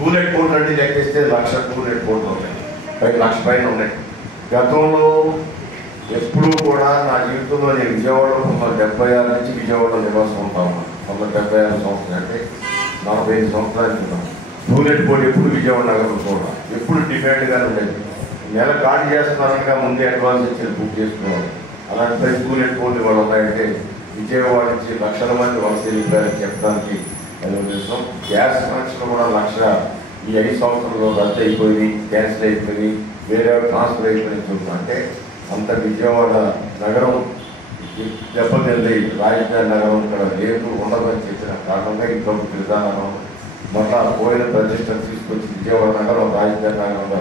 To let కోట్లు అంటే లెక్కేస్తే 1,00,000 to let కోట్లు ఉన్నాయి, 1,00,000 పైన ఉన్నాయి. గతంలో ఎప్పుడూ కూడా నా జీవితంలో నేను విజయవాడలో 1976 నుంచి విజయవాడలో నివాసం ఉంటాను. 1976 సంవత్సరం అంటే 45 సంవత్సరాలు ఉన్నాను. టూలెట్ కోడ్ ఎప్పుడు విజయవాడ నగరం కూడా ఎప్పుడు డిమాండ్గానే ఉండేది. నెల కార్డు చేస్తున్నారనగా ముందే అడ్వాన్స్ ఇచ్చి బుక్ చేసుకున్నాను. అలాంటి టూలెట్ కోడ్లు కూడా ఉన్నాయంటే విజయవాడ నుంచి లక్షల మంది వలస వెళ్ళిపోయారని చెప్పడానికి నిజం. గ్యాస్ కనెక్షన్ కూడా 1,00,000 ఈ 5 సంవత్సరంలో రద్దు అయిపోయింది, క్యాన్సిల్ అయిపోయింది, వేరే ట్రాన్స్ఫర్ అయిపోయింది చూద్దాం. అంటే అంత విజయవాడ నగరం దెబ్బతింది. రాజధాని నగరం ఇక్కడ లేదు ఉండదని చెప్పిన కారణంగా ఈ ప్రభుత్వ విధానం మళ్ళా పోయిన ప్రతిష్టను తీసుకొచ్చి విజయవాడ నగరం రాజధాని నగరంగా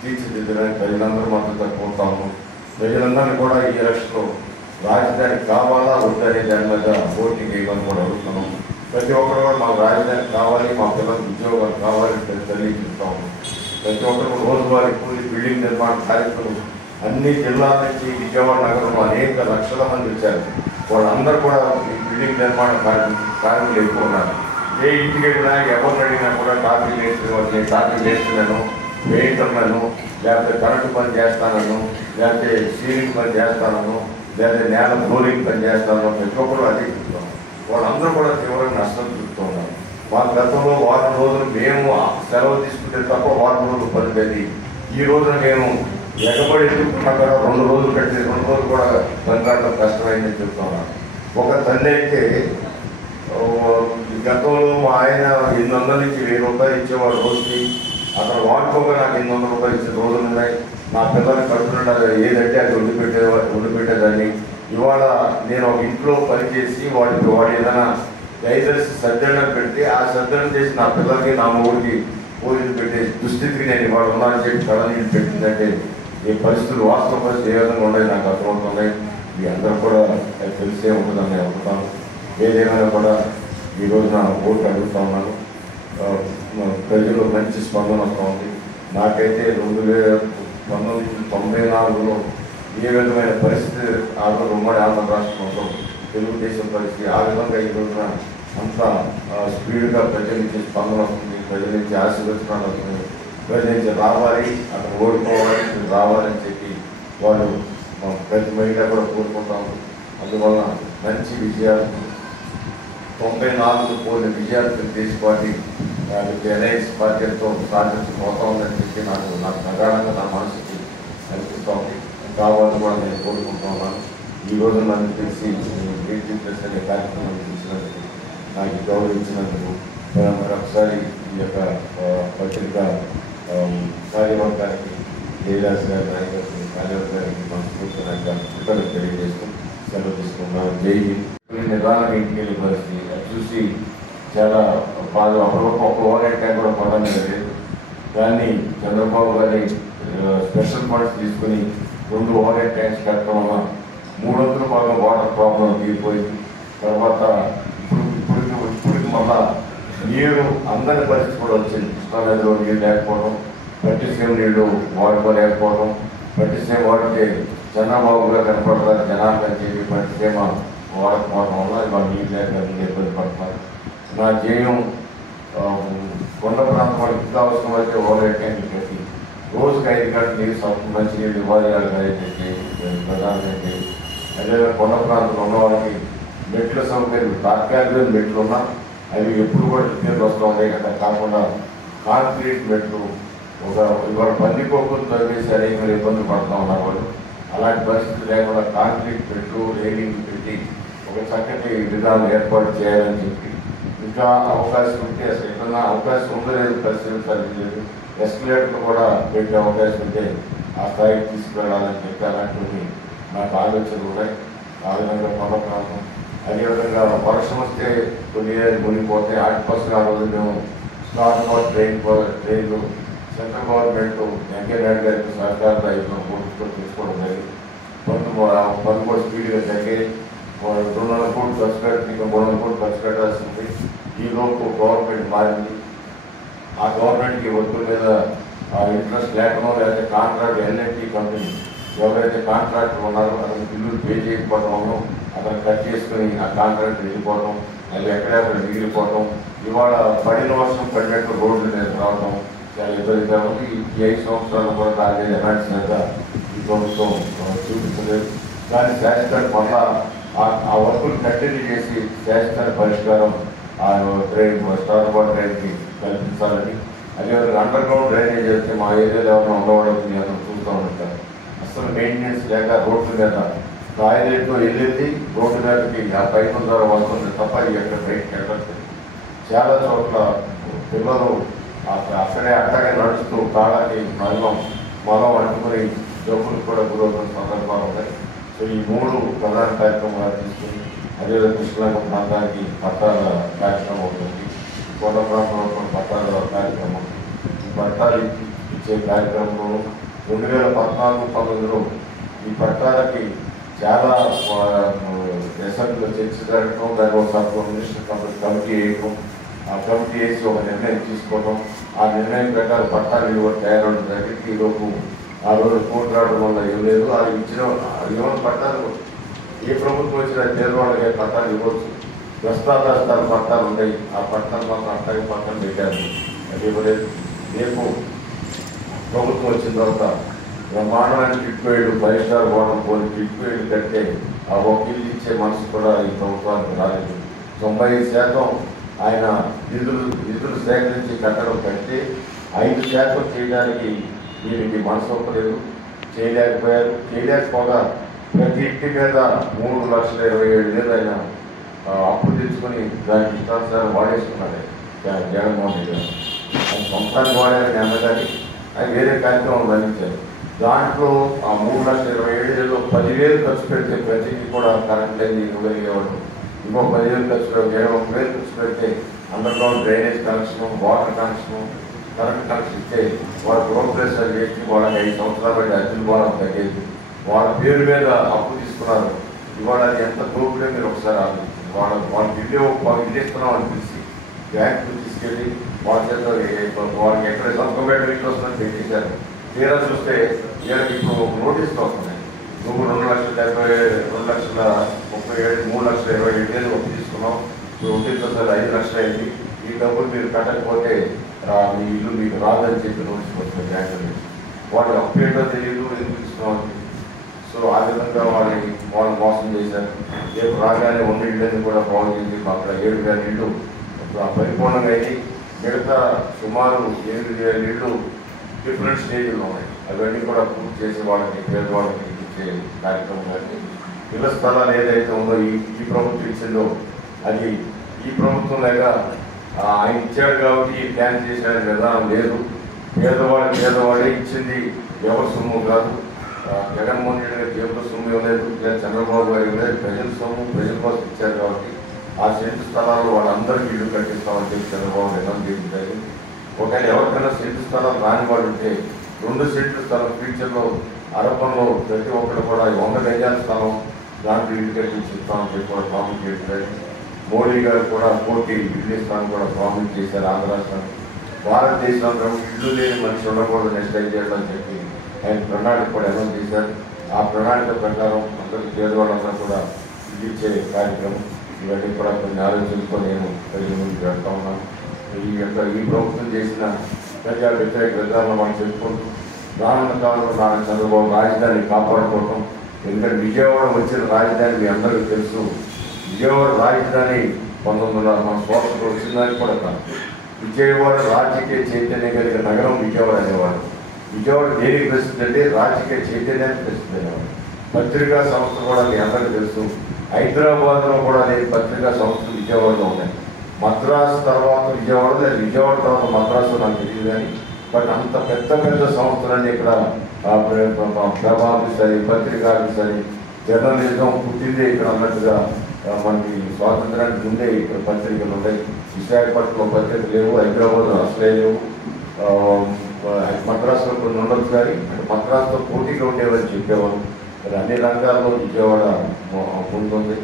తీర్చిదిద్దడానికి ప్రజలందరూ మద్దతు కోరుతాము. ప్రజలందరినీ కూడా ఈ ఎలక్షన్లో రాజధాని కావాలా వద్దనే దాని మీద ఓటింగ్ వేయమని కూడా అడుగుతున్నాం. ప్రతి ఒక్కరు కూడా మాకు రాజధాని కావాలి, మా పిల్లలకు ఉద్యోగాలు కావాలని తెలియజేస్తాము. ప్రతి ఒక్కరు రోజువారీ కూలి బిల్డింగ్ నిర్మాణ కార్యక్రమం అన్ని జిల్లాల నుంచి విజయవాడ నగరంలో అనేక లక్షల మంది వచ్చారు. వాళ్ళందరూ కూడా ఈ బిల్డింగ్ నిర్మాణ కార్మికులు ఎక్కువ ఉన్నారు. ఏ ఇంటికి వెళ్ళినా ఎవరిని అడిగినా కూడా కాపీ చేస్తున్నాను, పెయింటర్లను, లేకపోతే కరెంటు పని చేస్తానను, లేకపోతే సీలింగ్ పని చేస్తానను, లేకపోతే నేల ఫ్లోరింగ్ పని చేస్తాను, ప్రతి ఒక్కరు అదే చెప్తాం. వాళ్ళందరూ కూడా తీవ్రంగా నష్టం చూస్తూ ఉన్నారు. వాళ్ళ గతంలో వారం రోజులు మేము సెలవు తీసుకుంటే తప్ప వారం రోజులు పని పెట్టి ఈ రోజున మేము ఎగబడి ఎదుర్కొన్నా కూడా 2 రోజులు కట్టి 2 రోజులు కూడా పని కావడం కష్టమైందని చెప్తున్నాను. ఒక తండ్రి అయితే గతంలో మా ఆయన 800 నుంచి 1000 రూపాయలు ఇచ్చేవాడు రోజుకి. అతను వాడుకోగా నాకు 800 రూపాయలు ఇచ్చే రోజులు ఉన్నాయి. నా పిల్లలకి కడుపున ఏదంటే అది వండిపెట్టేదాన్ని. ఇవాళ నేను ఒక ఇంట్లో పనిచేసి వాడు ఏదైనా దయచేసి సర్దడం పెట్టి ఆ సర్దనం చేసి నా పిల్లలకి నా మూడికి పూజలు పెట్టే దుస్థితికి నేను ఇవాళ ఉన్నానని చెప్పి కళనీళ్ళు పెట్టిందంటే ఈ పరిస్థితులు వాస్తవ పరిస్థితి ఏ విధంగా ఉన్నాయి నాకు అర్థమవుతున్నాయి. మీ అందరూ కూడా తెలిసే ఉంటుందని నేను అనుకుంటాను. ఏదేమైనా కూడా ఈరోజు నా ఓటు అడుగుతా ఉన్నాను. ప్రజలు మంచి స్పందన వస్తూ ఉంది. నాకైతే 1994లో ఏ విధమైన పరిస్థితి ఉమ్మడి ఆంధ్ర రాష్ట్రంలో తెలుగుదేశం పరిస్థితి ఆ విధంగా ఈ రోజున అంత స్పీడ్గా ప్రజల నుంచి స్పందన వస్తుంది, ప్రజల నుంచి ఆశీర్వచనాలు వస్తుంది. ప్రజల నుంచి రావాలి, అతను ఓడిపోవాలి, రావాలని చెప్పి వాళ్ళు ప్రతి మహిళ కూడా కోరుకుంటాము. అందువల్ల మంచి విజయాలు 94 పోయిన విజయాలు తెలుగుదేశం పార్టీ ఎన్ఐఎస్ పార్టీలతో సాధించబోతా ఉందని చెప్పి నాకు ప్రగాఢంగా నా మనసుకి అనిపిస్తూ ఉంది. కావాలని కూడా నేను కోరుకుంటూ ఉన్నాను. ఈరోజు నన్ను తెలిసి బీటీ ప్రెస్ అనే కార్యక్రమం చూసినందుకు, నాకు గౌరవించినందుకు మరొకసారి ఈ యొక్క పత్రికా కార్యవర్గానికి జయరాజ్ గారి నాయకత్వం కార్యవర్గానికి మనస్ఫూర్తిగా కృతజ్ఞతలు తెలియజేస్తూ సెలవు తీసుకున్నాను. జై హింద్. నిదానం ఇంటికి వెళ్ళే పరిస్థితి అది చూసి చాలా బాగా ఒక ఓవర్ ట్యాంక్ కూడా పడడం లేదు. దాన్ని చంద్రబాబు గారి స్పెషల్ ఫండ్స్ తీసుకుని 2 ఓవర్ ట్యాంక్స్ కట్టడం వల్ల 300 భాగం వాటర్ ప్రాబ్లం తీరిపోయింది. తర్వాత ఇప్పటికి మళ్ళా నీరు అందరి పరిస్థితి కూడా వచ్చింది. కృష్ణానదిలో నీరు లేకపోవడం, పట్టిసీమ నీళ్లు వాడుకోలేకపోవడం, పట్టిసీమ వాడితే చంద్రబాబుగా కనపడతారు జనాభా అని చెప్పి పట్టిసీమ వాడకపోవడం వల్ల ఇవాళ నీళ్ళు లేక ఇబ్బంది పడుతున్నారు. నా ధ్యేయం కొండ ప్రాంతం వాళ్ళకి ఇంకా అవసరం అయితే ఓవర్ ట్యాంకులు కట్టి రోజుకి 5 గంటలు నీరు మంచి నీళ్ళు ఇవ్వాలి చెప్పి ప్రధానమంత్రి. అదే కొండ ప్రాంతంలో ఉన్న వాళ్ళకి మెట్ల సౌకర్యం తాత్కాలిక మెట్లు ఉన్నా అవి ఎప్పుడు కూడా రిపేర్లు వస్తూ ఉంటాయి కదా. కాకుండా కాంక్రీట్ మెట్లు ఇవాళ పందికోకుండా తవ్వేసి అనేక ఇబ్బందులు పడుతూ ఉన్నారు వాళ్ళు. అలాంటి పరిస్థితి లేకుండా కాంక్రీట్ మెట్లు రైలింగ్ పెట్టి ఒక చక్కటి విధానం ఏర్పాటు చేయాలని చెప్పి ఇంకా అవకాశం ఉంటే అసలు ఎక్కడన్నా అవకాశం ఉండలేదు పరిస్థితులు ఎస్కలేటర్లు కూడా పెట్టే అవకాశం ఉంటే ఆ స్థాయికి తీసుకువెళ్ళాలని చెప్పి అలాంటివి నాకు ఆలోచనలు ఉన్నాయి. ఆ విధంగా కొండ ప్రాంతం అదేవిధంగా వర్షం వస్తే కొన్ని మునిగిపోతే ఆర్టిపర్సెంట్ ఆ రోజు మేము స్టార్ట్ ట్రైన్లు సెంట్రల్ గవర్నమెంట్ వెంకయ్య నాయుడు గారికి సహకారంతో 5 కోట్లు తీసుకోవడం జరిగింది. పన్ను కూడా స్పీడ్గా తగ్గి 200 కోట్లు ఖర్చు పెట్టి 300 కోట్లు ఖర్చు పెట్టాల్సింది. ఈలోపు గవర్నమెంట్ మారింది. ఆ గవర్నమెంట్కి ఒత్తుల మీద ఇంట్రెస్ట్ లేకనో లేకపోతే కాంట్రాక్ట్ ఎల్ఎన్టీ కంపెనీ ఎవరైతే కాంట్రాక్టర్ ఉన్నారో అతను బిల్లులు పే చేయకపోవడం, అతను కట్ చేసుకుని ఆ కాంట్రాక్ట్ వెళ్ళిపోవడం, అవి ఎక్కడెక్కడ మిగిలిపోవటం, ఇవాళ పడిన వర్షం పడినట్టు రోడ్ల మీద రావడం చాలా ఇబ్బందిగా ఉంది. ఈ 5 సంవత్సరాలు కూడా దాని ఎలాంటి శ్రద్ధ ఈ ప్రభుత్వం చూపించలేదు. కానీ శాశ్వత మళ్ళా ఆ వర్కులు కంటిన్యూ చేసి శాశ్వత పరిష్కారం ఆ డ్రైన్ స్టార్ వాటర్ డ్రైన్కి కల్పించాలని, అదేవిధంగా అండర్ గ్రౌండ్ డ్రైనేజ్ అయితే మా ఏరియాలో ఎవరైనా ఉండవడానికి అందరూ చూస్తూ ఉంటారు. అసలు మెయింటెనెన్స్ లేక రోడ్ల మీద టాయిలెట్ వెళ్ళింది రోడ్డు మీదకి ఆ పైన ద్వారా వస్తుంది తప్ప ఎక్కడ బయటకి వెళ్ళట్లేదు. చాలా చోట్ల పిల్లలు అక్కడే అట్టగా నడుస్తూ కాళ్ళకి మొలం అట్టుకుని జబ్బులు కూడా గురవుతున్న సందర్భాలు ఉన్నాయి. సో ఈ 3 ప్రధాన కార్యక్రమాలు తీసుకుని అదేవిధంగా కృష్ణాంగ ప్రాంతానికి పట్టాల కార్యక్రమం అవుతుంది, కోట ప్రాంతంలో పట్టాల కార్యక్రమం. ఈ పట్టాలు ఇచ్చే కార్యక్రమంలో 2014-19లో ఈ పట్టాలకి చాలా అసెంబ్లీలో చర్చ జరగడం, దాని ఒక మినిస్టర్ కమిటీ వేయడం, ఆ కమిటీ వేసి ఒక నిర్ణయం తీసుకోవడం, ఆ నిర్ణయం ప్రకారం పట్టాలు ఇవ్వడం తయారవడం జరిగింది. ఈరోజు ఆ రోజు కోర్టు రావడం వల్ల ఇవ్వలేదు. అది ఇవ్వని పట్టాలు ఏ ప్రభుత్వం వచ్చినా పేదవాళ్ళకి పట్టాలు ఇవ్వచ్చు. దస్తాదాస్తాల పట్టాలు ఉంటాయి, ఆ పట్టాలు మాత్రం అట్టాగే పట్టాలు పెట్టారు, అది ఇవ్వలేదు. రేపు ప్రభుత్వం వచ్చిన తర్వాత బ్రహ్మాండమైన కిట్వేడు పరిష్కార పోవడం పోయి కిట్వేడు కట్టే ఆ వకీలు ఇచ్చే మనసు కూడా ఈ ప్రభుత్వానికి రాలేదు. 90% ఆయన నిధులు సేకరించి కట్టడం కంటే 5% చేయడానికి దీనికి మనసు ఒప్పలేదు, చేయలేకపోయారు. చేయలేకపోగా ప్రతి ఇంటి మీద 3,27,000 ఆయన అప్పు తెచ్చుకొని దానికి ఇష్టానుసారం వాడేసుకున్నాడు జగన్మోహన్ రెడ్డి గారు. ఆయన సొంతానికి వాడారని అన్నగాని ఆయన వేరే కార్యక్రమం అందించారు. దాంట్లో ఆ 3,27,000లో 10,000 ఖర్చు పెడితే ప్రతిదీ కూడా కరెంట్ లైన్ ఇవ్వగలిగేవాడు. ఇంకో 10,000 ఖర్చు పెడితే 21,000 ఖర్చు పెడితే under ground drainage connection, water connection, current connection ఇస్తే వాళ్ళ ప్రోగ్రెస్ చేసి వాళ్ళకి 5 సంవత్సరాలు బట్టి అర్జున్ భారం తగ్గేది. వాళ్ళ పేరు మీద అప్పు తీసుకున్నారు. ఇవాళ అది ఎంత గ్రూప్లో మీరు ఒకసారి ఆలోచించారు. వాళ్ళకి ఇల్లు ఇస్తున్నాం అని పిలిచి బ్యాంకు తీసుకెళ్ళి వాళ్ళ చేత వాళ్ళకి ఎక్కడ సంతకం పెట్టడం ఇల్లు వస్తుందని పెట్టేశారు. తీరా చూస్తే వీళ్ళకి ఇప్పుడు నోటీసులు వస్తున్నాయి. నువ్వు 2,30,37,3,27,000 అప్పు తీసుకున్నావు, నువ్వు వడ్డీతో సరే 5 లక్షలు అయింది, ఈ డబ్బులు మీరు కట్టకపోతే మీ ఇల్లు మీకు రాదని చెప్పి నోటీస్ వస్తుంది బ్యాంకు నుంచి. వాళ్ళు అప్పు ఏంటో తెలియదు, ఎందుకు తీసుకున్నాం. సో ఆ విధంగా వాళ్ళు మోసం చేశారు. రేపు రాగానే ఉన్న ఇళ్ళని కూడా బాగు చేసి అక్కడ 7,000 ఇళ్ళు పరిపూర్ణంగా అయింది. మిగతా సుమారు 8,000 ఇళ్ళు డిఫరెంట్ స్టేజ్లో ఉన్నాయి. అవన్నీ కూడా పూర్తి చేసి వాళ్ళకి పేదవాళ్ళకి ఇచ్చే కార్యక్రమం. కానీ ఇళ్ల స్థలాలు ఏదైతే ఉందో ఈ ప్రభుత్వం ఇచ్చిందో అది ఈ ప్రభుత్వం లేక ఆయన ఇచ్చాడు కాబట్టి ప్లాన్ చేసిన విధానం లేదు. పేదవాడే ఇచ్చింది, ఎవరి సొమ్ము కాదు. జగన్మోహన్ రెడ్డి గారి జేబులో సొమ్ము ఇవ్వలేదు, లేదా చంద్రబాబు గారు ఇవ్వలేదు. ప్రజల సొమ్ము ప్రజల కోసం ఇచ్చారు కాబట్టి ఆ సెంటు స్థలాల్లో వాళ్ళందరికీ ఇల్లు కట్టిస్తామని చెప్పి చంద్రబాబు నిర్ణయం చేయించారు. ఒకవేళ ఎవరికైనా సెంటు స్థలాలు రాని వాడు ఉంటే 2 సెంట్లు స్థలం ఫ్యూచర్లో అరపంలో ప్రతి ఒక్కరు కూడా 100 గజాల స్థలం దాంట్లో ఇల్లు కట్టించి ఇస్తామని చెప్పి కూడా ప్రామిస్ చేశారు. మోడీ గారు కూడా 1 ఇల్లు ఇస్తామని కూడా ప్రామిస్ చేశారు. ఆంధ్ర రాష్ట్రానికి భారతదేశంలో ఇల్లు లేని మనిషి ఉండకూడదు నెక్స్ట్ 5 ఏళ్ళు అని చెప్పి ఆయన ప్రణాళిక కూడా అనౌన్స్ చేశారు. ఆ ప్రణాళిక ప్రకారం అందరికీ పేదవాళ్ళందరూ కూడా ఇల్లు ఇచ్చే కార్యక్రమం ఇవన్నీ కూడా కొన్ని ఆలోచించుకొని నేను ప్రజల ముందుకు వెళ్తా ఉన్నాను. ఈ ప్రభుత్వం చేసిన ప్రజా వ్యతిరేక విధానం మనం చెప్పుకుంటూ రానున్న కాలంలో నాన్న చంద్రబాబు రాజధాని కాపాడుకోవటం. ఎందుకంటే విజయవాడ వచ్చిన రాజధాని మీ అందరికీ తెలుసు. విజయవాడ రాజధాని 1900 మన స్వాతంత్రం వచ్చిందని కూడా కాదు. విజయవాడ రాజకీయ చైతన్యం కలిగిన నగరం విజయవాడ అనేవాడు. విజయవాడ దేనికి ప్రసిద్ధి అంటే రాజకీయ చైతన్యానికి ప్రసిద్ధి అనేవాడు. పత్రికా సంస్థ కూడా మీ అందరికీ తెలుసు. హైదరాబాద్లో కూడా అనేక పత్రికా సంస్థలు విజయవాడలో ఉన్నాయి. మద్రాసు తర్వాత విజయవాడ, లేదా విజయవాడ తర్వాత మద్రాసు నాకు తెలియదు కానీ బట్ అంత పెద్ద సంస్థలన్నీ ఇక్కడ ప్రభావం సరి, పత్రికలు సరి, జర్నలిజం పుట్టిందే ఇక్కడ అన్నట్టుగా మనకి స్వాతంత్రానికి ముందే ఇక్కడ పత్రికలు ఉన్నాయి. విశాఖపట్నంలో పత్రికలు లేవు, హైదరాబాద్లో అసలే లేవు, మద్రాసులో కొన్ని ఉండొచ్చు కానీ అంటే మద్రాసులో పోటీగా ఉండేవని చెప్పేవారు. మరి అన్ని రంగాల్లో విజయవాడ ముందుంది.